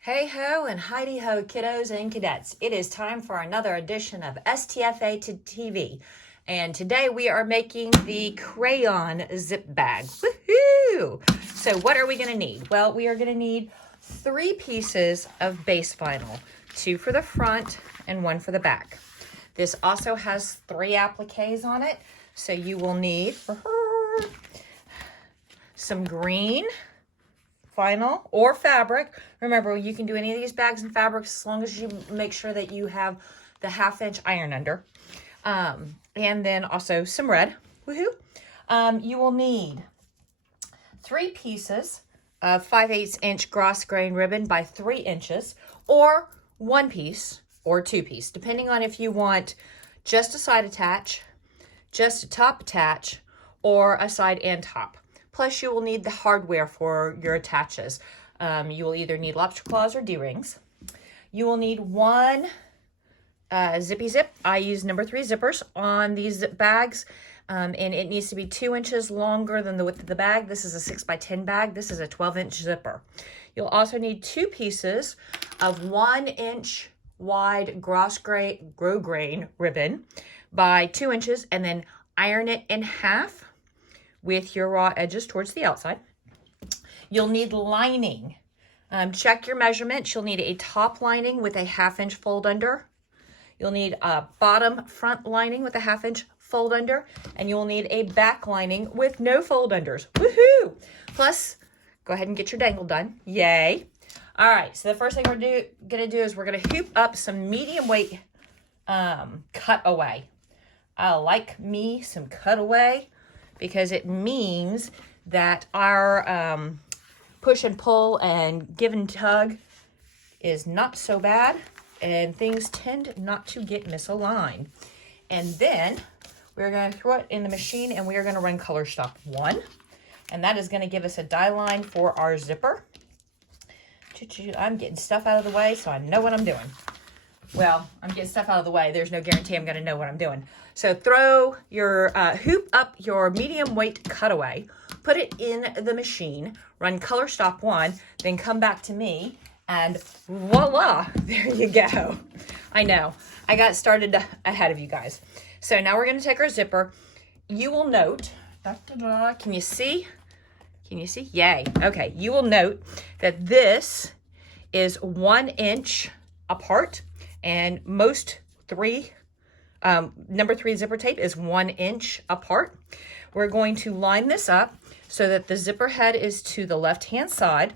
Hey ho and Heidi ho, kiddos and cadets. It is time for another edition of STFA to TV. And today we are making the crayon zip bag. Woohoo! So what are we going to need? Well, we are going to need 3 pieces of base vinyl, 2 for the front and 1 for the back. This also has 3 appliques on it. So you will need some green vinyl or fabric. Remember, you can do any of these bags and fabrics as long as you make sure that you have the 1/2-inch iron under. And then also some red. Woohoo! You will need 3 pieces of 5/8-inch gross grain ribbon by 3 inches, or 1 piece or 2 piece, depending on if you want just a side attach, just a top attach, or a side and top. Plus, you will need the hardware for your attaches. You will either need lobster claws or D-rings. You will need 1 zippy zip. I use number 3 zippers on these zip bags, and it needs to be 2 inches longer than the width of the bag. This is a 6x10 bag. This is a 12-inch zipper. You'll also need 2 pieces of 1-inch wide grosgrain ribbon by 2 inches, and then iron it in half with your raw edges towards the outside. You'll need lining. Check your measurements. You'll need a top lining with a 1/2-inch fold under. You'll need a bottom front lining with a 1/2-inch fold under, and you'll need a back lining with no fold unders. Woohoo! Plus, go ahead and get your dangle done. Yay! All right, so the first thing we're gonna do is we're gonna hoop up some medium weight cutaway. I like me some cutaway, because it means that our push and pull and give and tug is not so bad, and things tend not to get misaligned. And then we're going to throw it in the machine, and we are going to run color stop 1, and that is going to give us a die line for our zipper. I'm getting stuff out of the way, so I know what I'm doing. Well, I'm getting stuff out of the way. There's no guarantee I'm going to know what I'm doing. So throw your, hoop up your medium weight cutaway, put it in the machine, run color stop 1, then come back to me, and voila, there you go. I know, I got started ahead of you guys. So now we're going to take our zipper. You will note, can you see? Can you see? Yay. Okay, you will note that this is 1 inch apart. And most number 3 zipper tape is 1 inch apart. We're going to line this up so that the zipper head is to the left-hand side,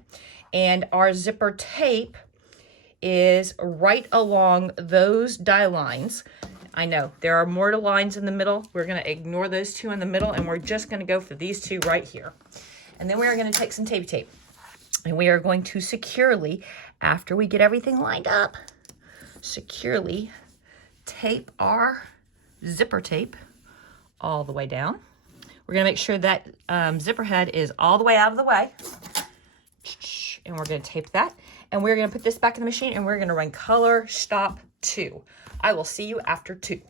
and our zipper tape is right along those die lines. I know there are more lines in the middle. We're going to ignore those 2 in the middle, and we're just going to go for these 2 right here. And then we are going to take some tape, and we are going to securely, after we get everything lined up, securely tape our zipper tape all the way down. We're going to make sure that zipper head is all the way out of the way, and we're going to tape that, and we're going to put this back in the machine, and we're going to run color stop 2. I will see you after 2.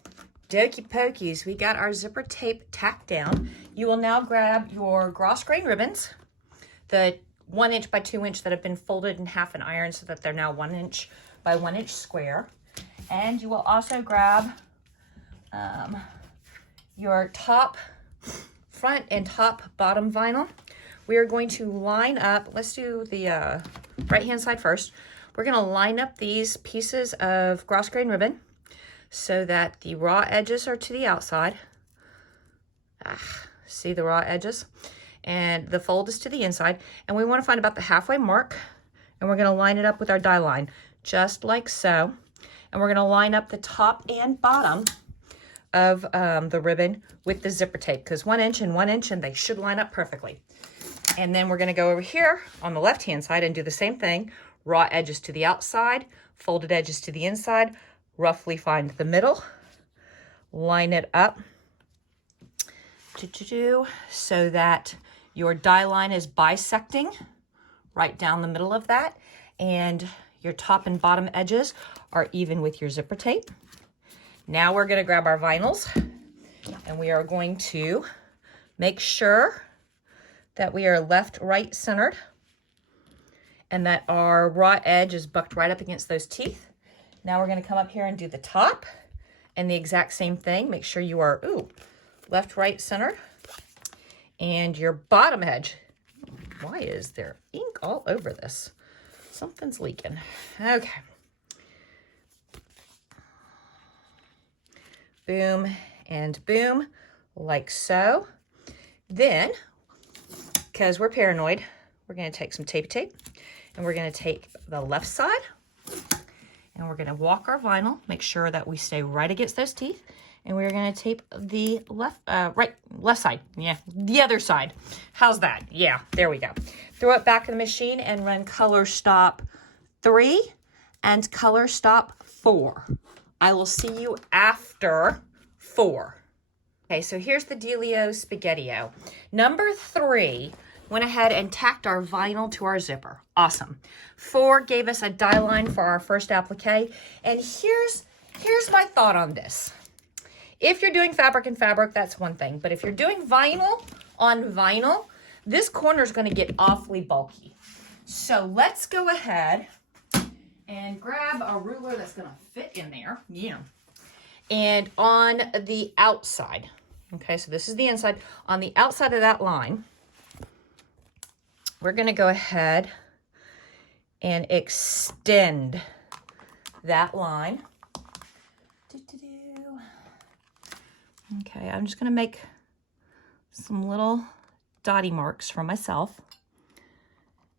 Dokey pokies, we got our zipper tape tacked down. You will now grab your gross grain ribbons, the 1 inch by 2 inch that have been folded in half and ironed so that they're now 1 inch by 1 inch square. And you will also grab your top front and top bottom vinyl. We are going to line up, let's do the right hand side first. We're going to line up these pieces of gross grain ribbon so that the raw edges are to the outside. See the raw edges? And the fold is to the inside. And we want to find about the halfway mark, and we're going to line it up with our die line, just like so. And we're going to line up the top and bottom of the ribbon with the zipper tape, because 1 inch and 1 inch, and they should line up perfectly. And then we're going to go over here on the left hand side and do the same thing. Raw edges to the outside, folded edges to the inside, roughly find the middle, line it up so that your die line is bisecting right down the middle of that, and your top and bottom edges are even with your zipper tape. Now we're going to grab our vinyls, and we are going to make sure that we are left, right, centered. and that our raw edge is bucked right up against those teeth. Now we're going to come up here and do the top and the exact same thing. Make sure you are, left, right, center. And your bottom edge. Why is there ink all over this? Something's leaking. Okay. Boom and boom, like so. Then, because we're paranoid, we're going to take some tape, and we're going to take the left side, and we're going to walk our vinyl, make sure that we stay right against those teeth, and we're going to tape the left side. Yeah, the other side. How's that? Yeah, there we go. Throw it back in the machine and run color stop 3 and color stop 4. I will see you after 4. Okay, so here's the dealio spaghettio. Number 3 went ahead and tacked our vinyl to our zipper. Awesome. 4 gave us a die line for our first applique. And here's my thought on this. If you're doing fabric and fabric, that's one thing. But if you're doing vinyl on vinyl, this corner is going to get awfully bulky. So let's go ahead and grab a ruler that's going to fit in there. Yeah. And on the outside, okay, so this is the inside. On the outside of that line, we're going to go ahead and extend that line. Okay, I'm just going to make some little dotty marks for myself.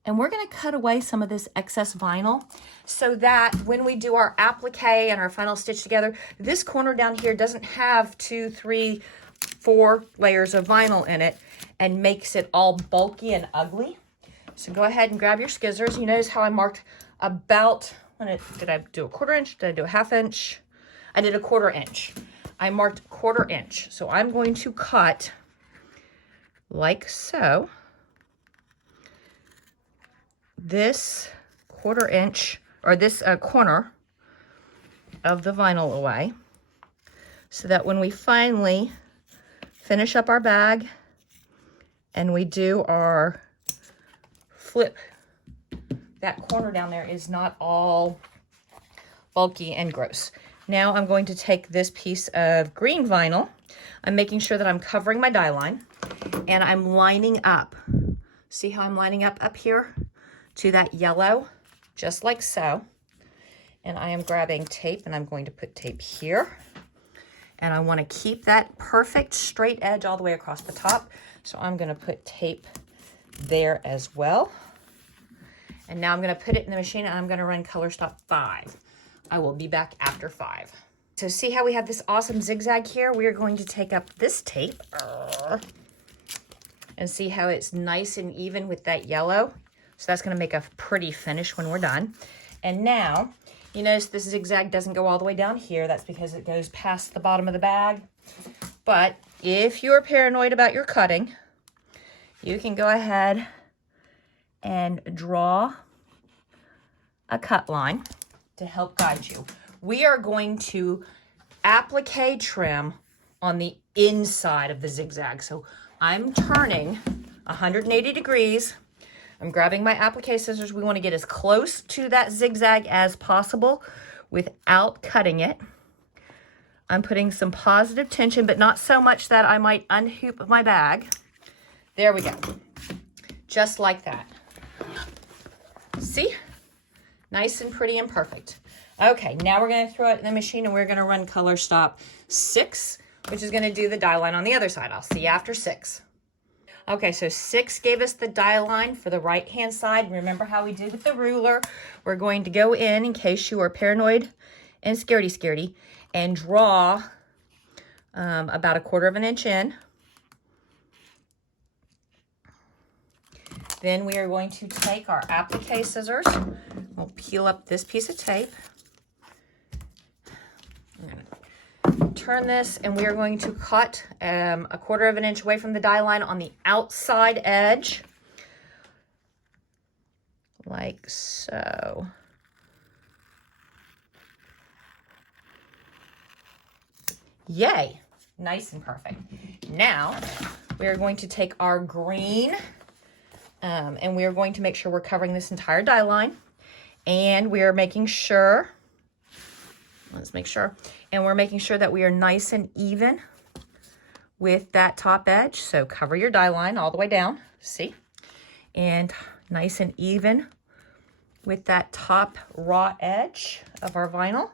And we're going to cut away some of this excess vinyl so that when we do our applique and our final stitch together, this corner down here doesn't have 2, 3, 4 layers of vinyl in it and makes it all bulky and ugly. So go ahead and grab your scissors. You notice how I marked about, did I do a 1/4 inch? Did I do a 1/2 inch? I did a 1/4 inch. I marked 1/4 inch. So I'm going to cut like so. This 1/4 inch, or this corner of the vinyl away, so that when we finally finish up our bag and we do our flip, that corner down there is not all bulky and gross. Now I'm going to take this piece of green vinyl. I'm making sure that I'm covering my die line, and I'm lining up. See how I'm lining up here to that yellow, just like so. And I am grabbing tape, and I'm going to put tape here. And I want to keep that perfect straight edge all the way across the top. So I'm going to put tape there as well. And now I'm going to put it in the machine, and I'm going to run color stop 5. I will be back after 5. So see how we have this awesome zigzag here? We are going to take up this tape and see how it's nice and even with that yellow. So that's going to make a pretty finish when we're done. And now, you notice this zigzag doesn't go all the way down here. That's because it goes past the bottom of the bag. But if you're paranoid about your cutting, you can go ahead and draw a cut line to help guide you. We are going to applique trim on the inside of the zigzag. So I'm turning 180 degrees. I'm grabbing my applique scissors. We want to get as close to that zigzag as possible without cutting it. I'm putting some positive tension, but not so much that I might unhoop my bag. There we go. Just like that. See? Nice and pretty and perfect. Okay, now we're going to throw it in the machine, and we're going to run color stop 6, which is going to do the die line on the other side. I'll see you after 6. Okay, so 6 gave us the die line for the right-hand side. Remember how we did with the ruler. We're going to go in case you are paranoid and scaredy, and draw about 1/4 inch in. Then we are going to take our applique scissors. We'll peel up this piece of tape. I'm going to turn this, and we are going to cut 1/4 inch away from the die line on the outside edge, like so. Yay! Nice and perfect. Now we are going to take our green And we are going to make sure we're covering this entire die line. And we are making sure, let's make sure, and we're making sure that we are nice and even with that top edge. So cover your die line all the way down, see? And nice and even with that top raw edge of our vinyl.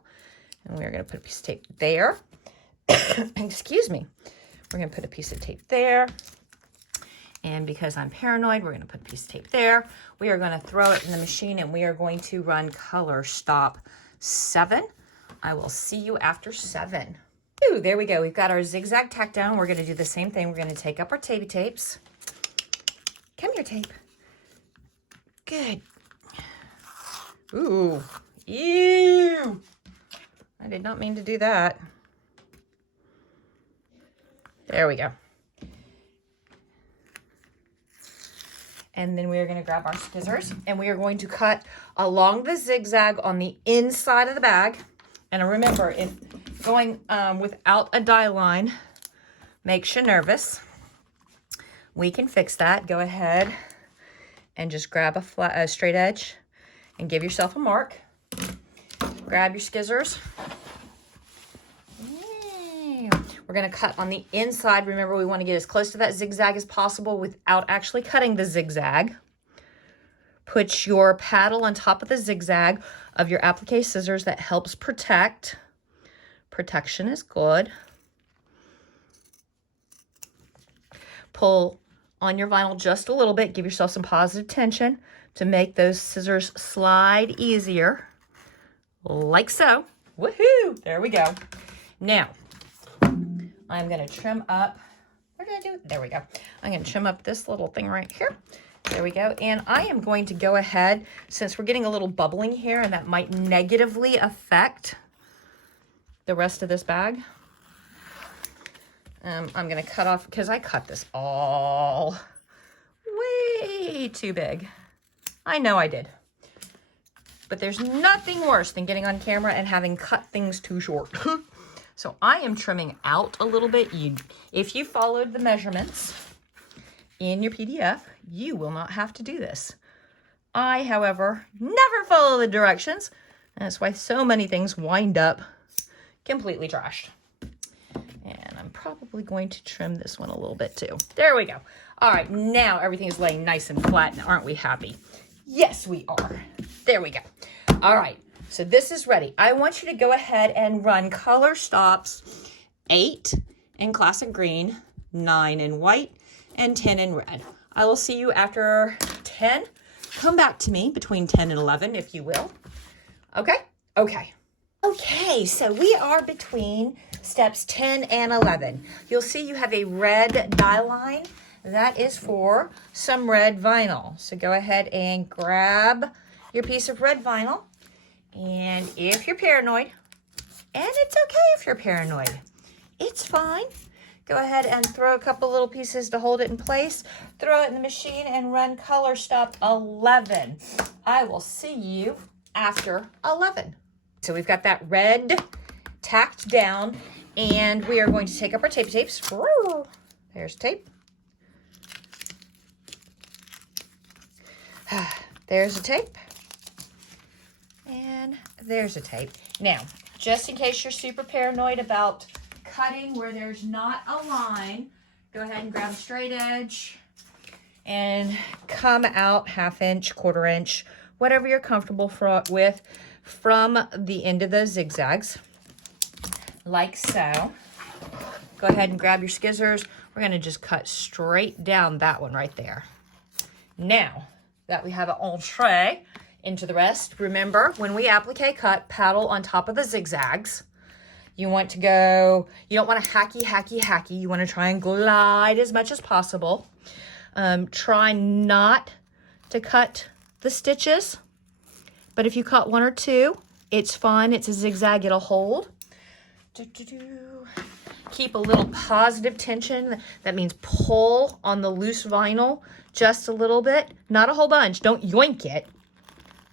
And we're gonna put a piece of tape there. Excuse me. We're gonna put a piece of tape there. And because I'm paranoid, we're gonna put a piece of tape there. We are gonna throw it in the machine and we are going to run color stop 7. I will see you after 7. Ooh, there we go. We've got our zigzag tack down. We're gonna do the same thing. We're gonna take up our tapes. Come here, tape. Good. Ooh, ew. I did not mean to do that. There we go. And then we are going to grab our scissors and we are going to cut along the zigzag on the inside of the bag. And remember, going without a die line makes you nervous. We can fix that. Go ahead and just grab a straight edge and give yourself a mark. Grab your scissors. We're going to cut on the inside. Remember, we want to get as close to that zigzag as possible without actually cutting the zigzag. Put your paddle on top of the zigzag of your applique scissors. That helps protect. Protection is good. Pull on your vinyl just a little bit. Give yourself some positive tension to make those scissors slide easier. Like so. Woohoo! There we go. Now, I'm going to trim up, where did I do it? There we go. I'm going to trim up this little thing right here. There we go. And I am going to go ahead, since we're getting a little bubbling here and that might negatively affect the rest of this bag, I'm going to cut off, because I cut this all way too big. I know I did. But there's nothing worse than getting on camera and having cut things too short. So I am trimming out a little bit. If you followed the measurements in your PDF, you will not have to do this. I, however, never follow the directions. And that's why so many things wind up completely trashed. And I'm probably going to trim this one a little bit too. There we go. All right, now everything is laying nice and flat. And aren't we happy? Yes, we are. There we go. All right. So this is ready. I want you to go ahead and run color stops 8 in classic green, 9 in white, and 10 in red. I will see you after 10. Come back to me between 10 and 11, if you will. Okay? Okay. Okay, so we are between steps 10 and 11. You'll see you have a red die line. That is for some red vinyl. So go ahead and grab your piece of red vinyl. And if you're paranoid, and it's okay if you're paranoid, it's fine. Go ahead and throw a couple little pieces to hold it in place. Throw it in the machine and run color stop 11. I will see you after 11. So we've got that red tacked down, and we are going to take up our tapes. There's tape. There's a tape. And there's a tape. Now, just in case you're super paranoid about cutting where there's not a line, go ahead and grab a straight edge and come out 1/2 inch, 1/4 inch, whatever you're comfortable with from the end of those zigzags, like so. Go ahead and grab your scissors. We're going to just cut straight down that one right there. Now that we have an entree into the rest, remember, when we applique cut, paddle on top of the zigzags. You want to go, you don't want to hacky. You want to try and glide as much as possible. Try not to cut the stitches, but if you cut 1 or 2, it's fine. It's a zigzag, it'll hold. Keep a little positive tension. That means pull on the loose vinyl just a little bit, not a whole bunch. Don't yoink it.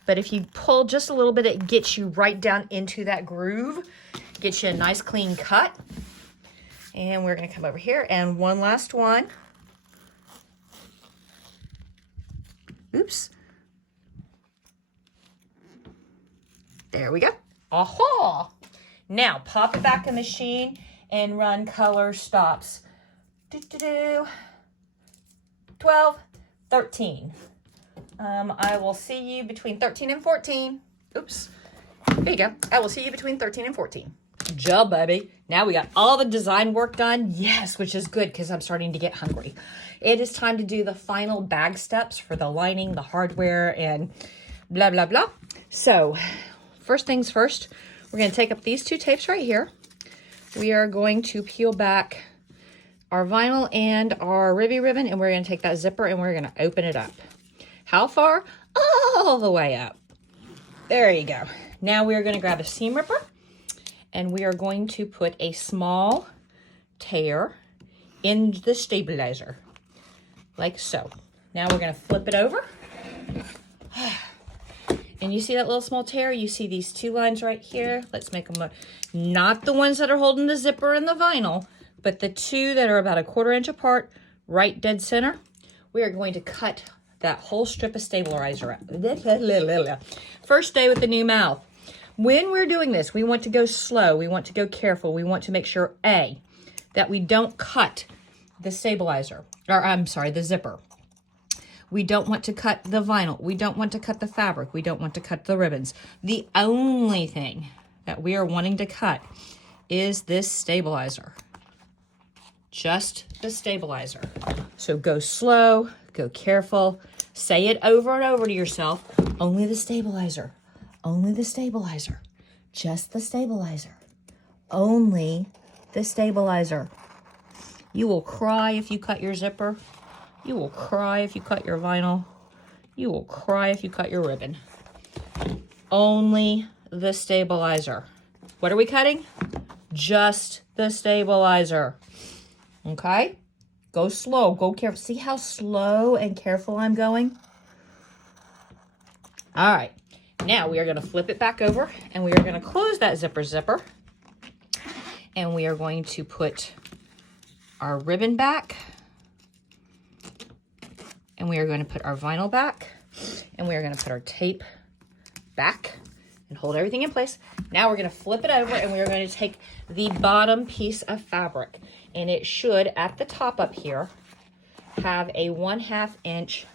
But if you pull just a little bit, it gets you right down into that groove. Gets you a nice clean cut. And we're going to come over here and one last one. Oops. There we go. Aha! Now, pop it back in the machine and run color stops. 12, 13. I will see you between 13 and 14. Oops. There you go. I will see you between 13 and 14. Good job, baby. Now we got all the design work done. Yes, which is good because I'm starting to get hungry. It is time to do the final bag steps for the lining, the hardware, and blah, blah, blah. So, first things first, we're going to take up these two tapes right here. We are going to peel back our vinyl and our ribby ribbon, and we're going to take that zipper and we're going to open it up. How far? All the way up. There you go. Now we are going to grab a seam ripper, and we are going to put a small tear in the stabilizer, like so. Now we're going to flip it over. And you see that little small tear? You see these two lines right here? Let's make them not the ones that are holding the zipper and the vinyl, but the two that are about 1/4 inch apart, right dead center. We are going to cut that whole strip of stabilizer out. First day with the new mouth. When we're doing this, we want to go slow. We want to go careful. We want to make sure, A, that we don't cut the stabilizer, or I'm sorry, the zipper. We don't want to cut the vinyl. We don't want to cut the fabric. We don't want to cut the ribbons. The only thing that we are wanting to cut is this stabilizer. Just the stabilizer. So go slow, go careful. Say it over and over to yourself. Only the stabilizer. Only the stabilizer. Just the stabilizer. Only the stabilizer. You will cry if you cut your zipper. You will cry if you cut your vinyl. You will cry if you cut your ribbon. Only the stabilizer. What are we cutting? Just the stabilizer. Okay? Go slow, go careful. See how slow and careful I'm going? All right. Now we are going to flip it back over, and we are going to close that zipper. And we are going to put our ribbon back. And we are going to put our vinyl back, and we are going to put our tape back and hold everything in place. Now we're going to flip it over, and we are going to take the bottom piece of fabric, and it should, at the top up here, have a 1/2 inch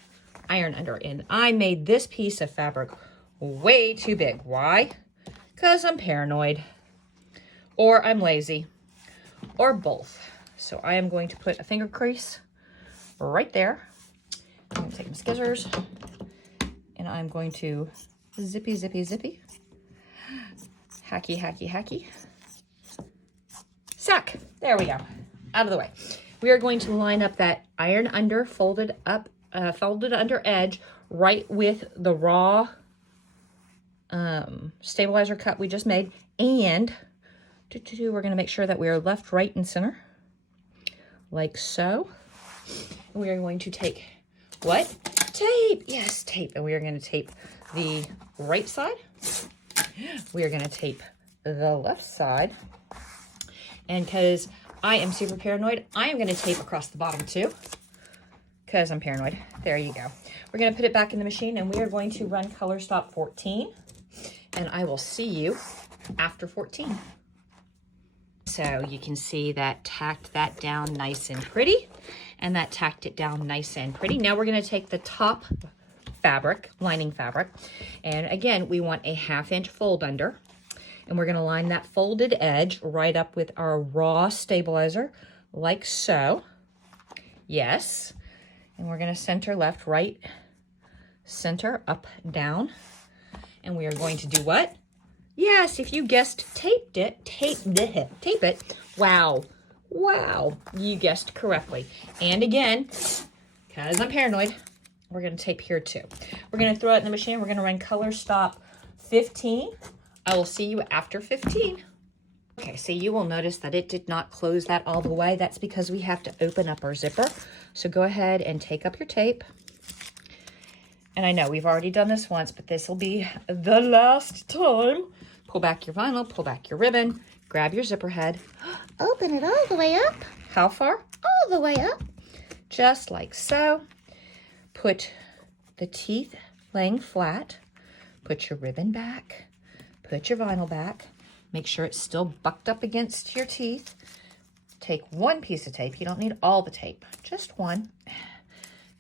iron under. And I made this piece of fabric way too big. Why? Because I'm paranoid, or I'm lazy, or both. So I am going to put a finger crease right there. I'm going to take my scissors, and I'm going to zippy, zippy, zippy, hacky, hacky, hacky, suck. There we go. Out of the way. We are going to line up that iron under, folded under edge, right with the raw stabilizer cut we just made, and we're going to make sure that we are left, right, and center, like so. And we are going to take what? Tape. Yes, tape. And we are going to tape the right side. We are going to tape the left side. And because I am super paranoid, I am going to tape across the bottom too. Because I'm paranoid. There you go. We're going to put it back in the machine, and we are going to run color stop 14. And I will see you after 14. So you can see that tacked that down nice and pretty. And that tacked it down nice and pretty. Now we're going to take the top fabric, lining fabric. And again, we want a 1/2 inch fold under. And we're going to line that folded edge right up with our raw stabilizer, like so. Yes. And we're going to center left, right, center, up, down. And we are going to do what? Yes, if you guessed tape it. Wow. Wow, you guessed correctly. And again, because I'm paranoid, we're going to tape here too. We're going to throw it in the machine. We're going to run color stop 15. I will see you after 15. Okay, so you will notice that it did not close that all the way. That's because we have to open up our zipper. So go ahead and take up your tape. And I know we've already done this once, but this will be the last time. Pull back your vinyl, pull back your ribbon, grab your zipper head, open it all the way up. How far? All the way up. Just like so. Put the teeth laying flat. Put your ribbon back. Put your vinyl back. Make sure it's still bucked up against your teeth. Take one piece of tape. You don't need all the tape, just one.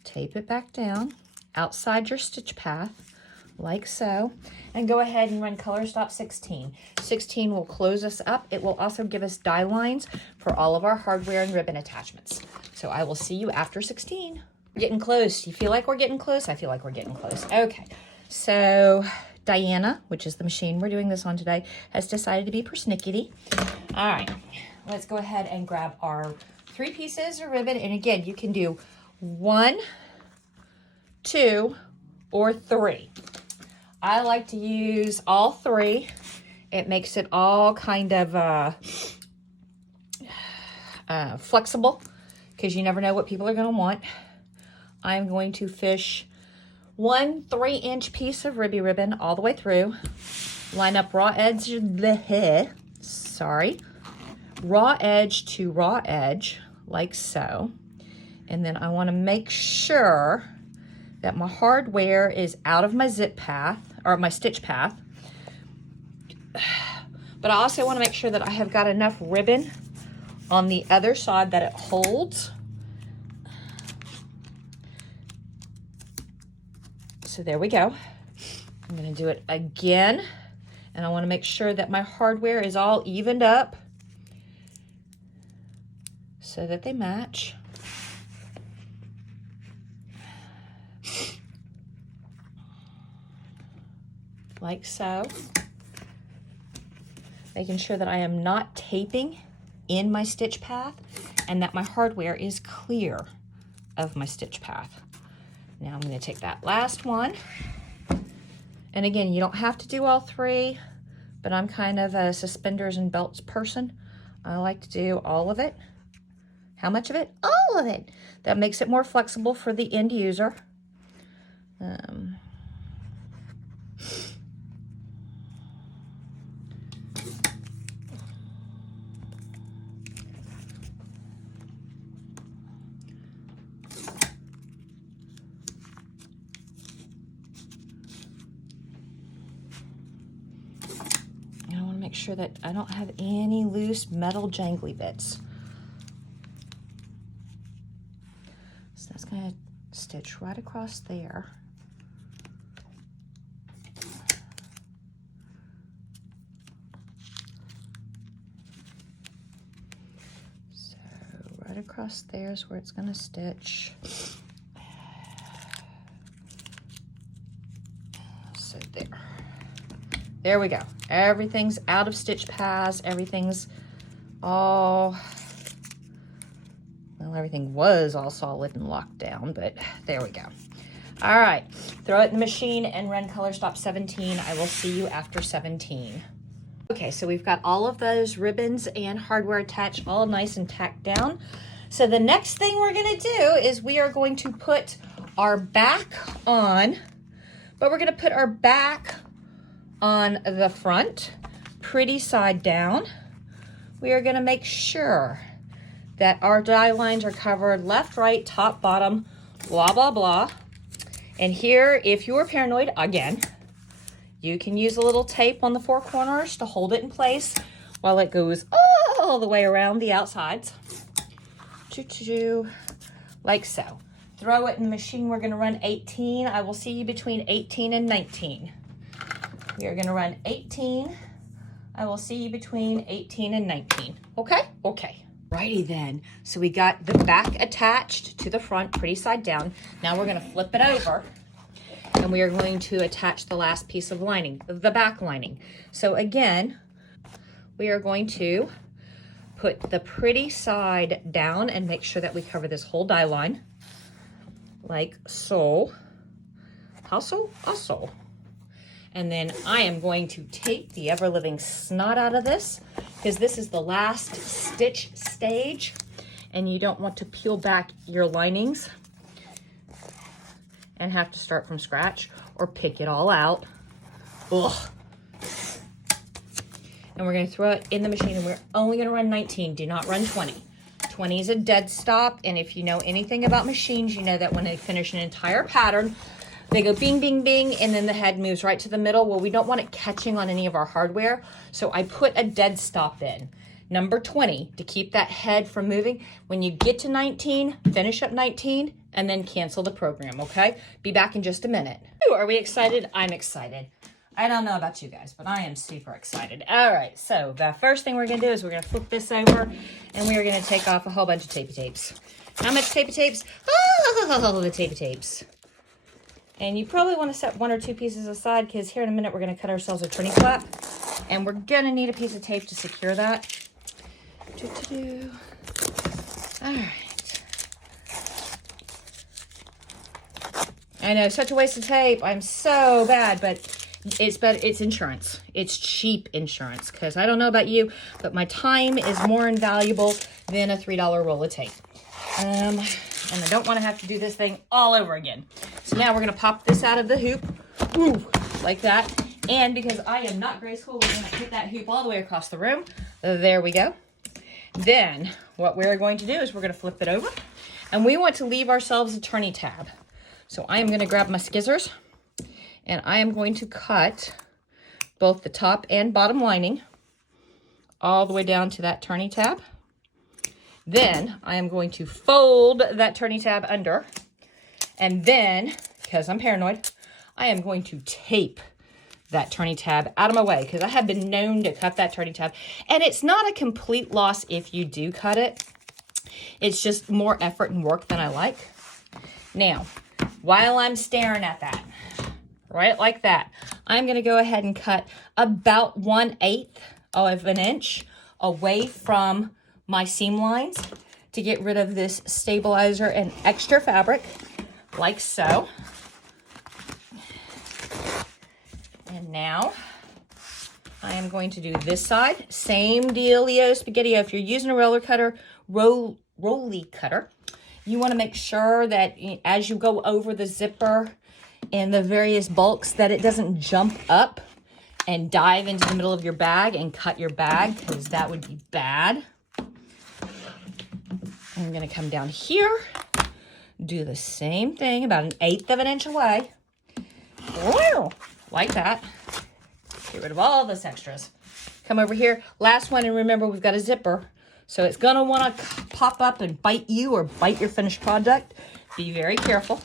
Tape it back down outside your stitch path, like so. And go ahead and run color stop 16. 16 will close us up. It will also give us die lines for all of our hardware and ribbon attachments. So I will see you after 16. We're getting close. You feel like we're getting close? I feel like we're getting close. Okay, so Diana, which is the machine we're doing this on today, has decided to be persnickety. All right, let's go ahead and grab our 3 pieces of ribbon. And again, you can do 1, 2, or 3. I like to use all 3. It makes it all kind of flexible, because you never know what people are going to want. I'm going to fish 1 3-inch piece of ribby ribbon all the way through. Line up raw edge, raw edge to raw edge, like so. And then I want to make sure that my hardware is out of my zip path, or my stitch path. But I also want to make sure that I have got enough ribbon on the other side that it holds. So there we go. I'm going to do it again. And I want to make sure that my hardware is all evened up so that they match. Like so. Making sure that I am not taping in my stitch path and that my hardware is clear of my stitch path. Now I'm going to take that last one. And again, you don't have to do all 3, but I'm kind of a suspenders and belts person. I like to do all of it. How much of it? All of it. That makes it more flexible for the end user. Make sure that I don't have any loose metal jangly bits. So that's going to stitch right across there. So right across there is where it's going to stitch. So there. There we go. Everything's out of stitch paths. Everything's all, well, everything was all solid and locked down, but there we go. All right, throw it in the machine and run color stop 17. I will see you after 17. Okay, so we've got all of those ribbons and hardware attached, all nice and tacked down. So the next thing we're gonna do is we are going to put our back on, but we're gonna put our back on the front, pretty side down. We are gonna make sure that our die lines are covered left, right, top, bottom, blah, blah, blah. And here, if you're paranoid, again, you can use a little tape on the 4 corners to hold it in place while it goes all the way around the outsides. Like so. Throw it in the machine. We're gonna run 18. I will see you between 18 and 19. We are gonna run 18. I will see you between 18 and 19. Okay? Okay. Righty then. So we got the back attached to the front, pretty side down. Now we're gonna flip it over and we are going to attach the last piece of lining, the back lining. So again, we are going to put the pretty side down and make sure that we cover this whole die line, like so. How so? Also. And then I am going to take the ever-living snot out of this because this is the last stitch stage and you don't want to peel back your linings and have to start from scratch or pick it all out. Ugh. And we're going to throw it in the machine and we're only going to run 19. Do not run 20. 20 is a dead stop, and if you know anything about machines, you know that when they finish an entire pattern, They go bing, bing, bing, and then the head moves right to the middle. Well, we don't want it catching on any of our hardware, so I put a dead stop in. Number 20, to keep that head from moving. When you get to 19, finish up 19, and then cancel the program, okay? Be back in just a minute. Ooh, are we excited? I'm excited. I don't know about you guys, but I am super excited. All right, so the first thing we're gonna do is we're gonna flip this over, and we are gonna take off a whole bunch of tapey tapes. How much tapey tapes? Oh, the tapey tapes. And you probably want to set 1 or 2 pieces aside, because here in a minute we're going to cut ourselves a turney flap. And we're going to need a piece of tape to secure that. All right. I know, such a waste of tape. I'm so bad, but it's insurance. It's cheap insurance, because I don't know about you, but my time is more invaluable than a $3 roll of tape. And I don't want to have to do this thing all over again. So now we're going to pop this out of the hoop, like that. And because I am not graceful, we're going to put that hoop all the way across the room. There we go. Then what we're going to do is we're going to flip it over. And we want to leave ourselves a turning tab. So I am going to grab my scissors, and I am going to cut both the top and bottom lining all the way down to that turning tab. Then I am going to fold that turning tab under, and then, because I'm paranoid, I am going to tape that turning tab out of my way, because I have been known to cut that turning tab, and it's not a complete loss if you do cut it. It's just more effort and work than I like. Now, while I'm staring at that, right like that, I'm going to go ahead and cut about 1/8 of an inch away from my seam lines to get rid of this stabilizer and extra fabric, like so. And now I am going to do this side. Same dealio, spaghetti. If you're using a roller cutter, rolly cutter, you want to make sure that as you go over the zipper and the various bulks, that it doesn't jump up and dive into the middle of your bag and cut your bag, because that would be bad. I'm going to come down here, do the same thing about 1/8 of an inch away, like that. Get rid of all those extras. Come over here, last one, and remember we've got a zipper, so it's going to want to pop up and bite you or bite your finished product. Be very careful,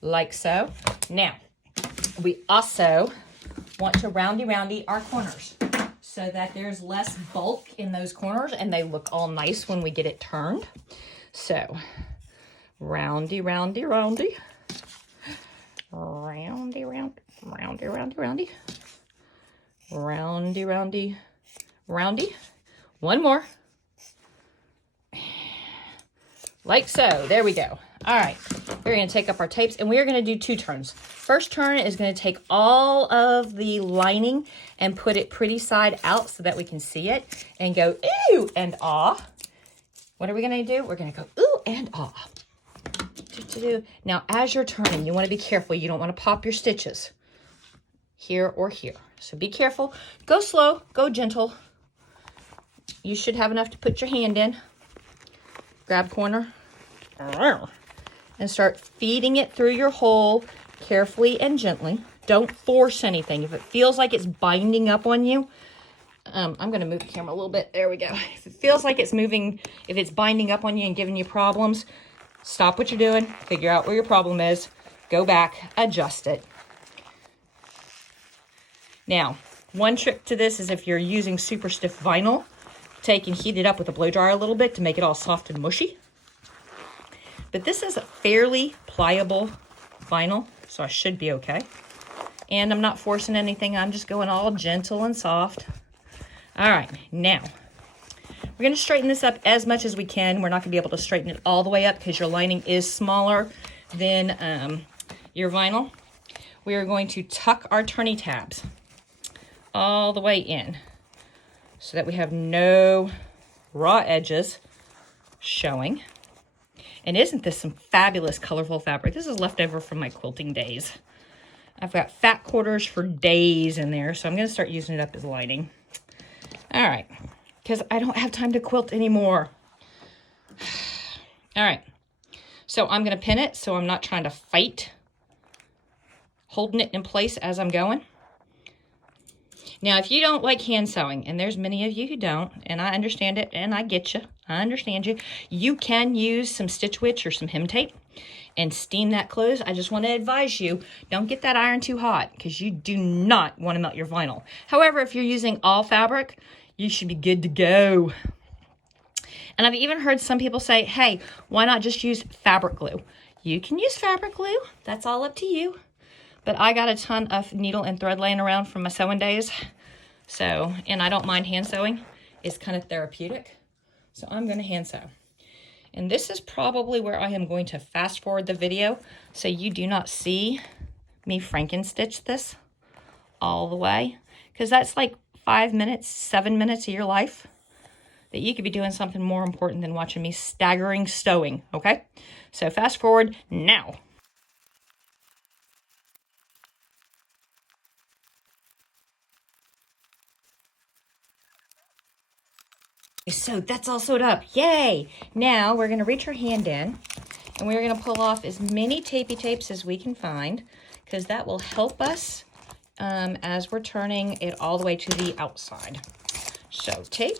like so. Now, we also want to roundy our corners, so that there's less bulk in those corners and they look all nice when we get it turned. So, roundy. Roundy. One more. Like so. There we go. All right. We're going to take up our tapes, and we are going to do 2 turns. First turn is going to take all of the lining and put it pretty side out so that we can see it, and go ooh and ah. What are we going to do? We're going to go ooh and ah. Now, as you're turning, you want to be careful. You don't want to pop your stitches here or here. So be careful. Go slow. Go gentle. You should have enough to put your hand in. Grab corner. And start feeding it through your hole carefully and gently. Don't force anything. If it feels like it's binding up on you, I'm going to move the camera a little bit. There we go. If it feels like it's moving, if it's binding up on you and giving you problems, stop what you're doing, figure out where your problem is, go back, adjust it. Now, one trick to this is if you're using super stiff vinyl, take and heat it up with a blow dryer a little bit to make it all soft and mushy. But this is a fairly pliable vinyl, so I should be okay. And I'm not forcing anything. I'm just going all gentle and soft. All right, now we're going to straighten this up as much as we can. We're not going to be able to straighten it all the way up because your lining is smaller than your vinyl. We are going to tuck our turning tabs all the way in so that we have no raw edges showing. And isn't this some fabulous colorful fabric? This is left over from my quilting days. I've got fat quarters for days in there, so I'm going to start using it up as lining. All right, because I don't have time to quilt anymore. All right, so I'm going to pin it so I'm not trying to fight holding it in place as I'm going. Now, if you don't like hand sewing, and there's many of you who don't, and I understand it, and I get you, I understand you, you can use some Stitch Witch or some hem tape and steam that close. I just want to advise you, don't get that iron too hot because you do not want to melt your vinyl. However, if you're using all fabric, you should be good to go. And I've even heard some people say, hey, why not just use fabric glue? You can use fabric glue. That's all up to you. But I got a ton of needle and thread laying around from my sewing days. So, and I don't mind hand sewing. It's kind of therapeutic. So I'm going to hand sew. And this is probably where I am going to fast forward the video so you do not see me Franken-stitch this all the way. Because that's like 5 minutes, 7 minutes of your life that you could be doing something more important than watching me staggering sewing, okay? So fast forward now. So that's all sewed up. Yay! Now we're going to reach our hand in and we're going to pull off as many tapey tapes as we can find because that will help us as we're turning it all the way to the outside. So tape.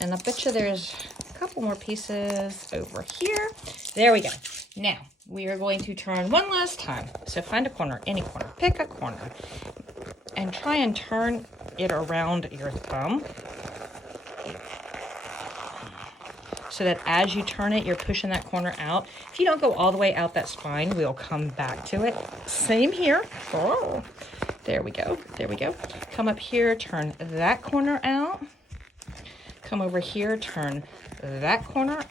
And I bet you there's a couple more pieces over here. There we go. Now we are going to turn one last time. So find a corner, any corner, pick a corner. And try and turn it around your thumb so that as you turn it, you're pushing that corner out. If you don't go all the way out that spine, we'll come back to it. Same here. Oh, there we go. There we go. Come up here, turn that corner out. Come over here, turn that corner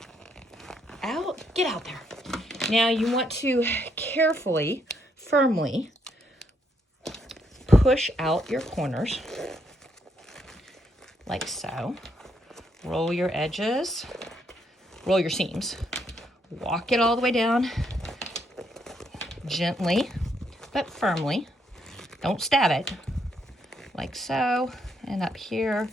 out. Get out there. Now you want to carefully, firmly push out your corners like so. Roll your edges, roll your seams, walk it all the way down gently but firmly. Don't stab it, like so, and up here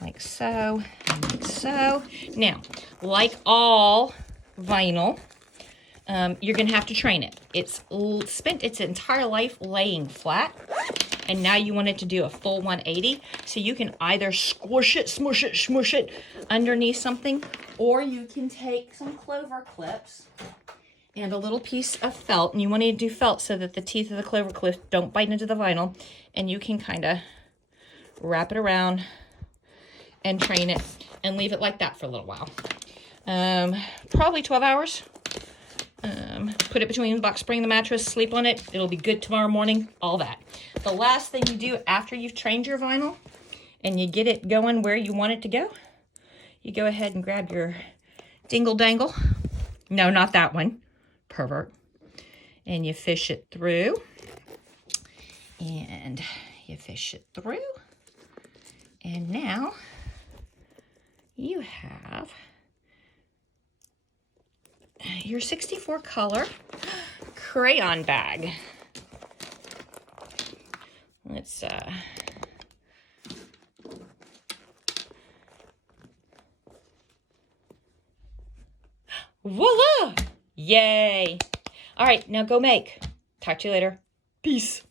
like so, and like so. Now, like all vinyl, you're gonna have to train it. It's spent its entire life laying flat, and now you want it to do a full 180. So you can either squish it, smush it, smush it underneath something, or you can take some clover clips and a little piece of felt, and you want to do felt so that the teeth of the clover clip don't bite into the vinyl, and you can kind of wrap it around and train it and leave it like that for a little while. Probably 12 hours. Put it between the box spring and the mattress, sleep on it. It'll be good tomorrow morning, all that. The last thing you do after you've trained your vinyl and you get it going where you want it to go, you go ahead and grab your dingle dangle. No, not that one. Pervert. And you fish it through. And you fish it through. And now you have your 64 color crayon bag. Let's voila! Yay! All right, now go make. Talk to you later. Peace.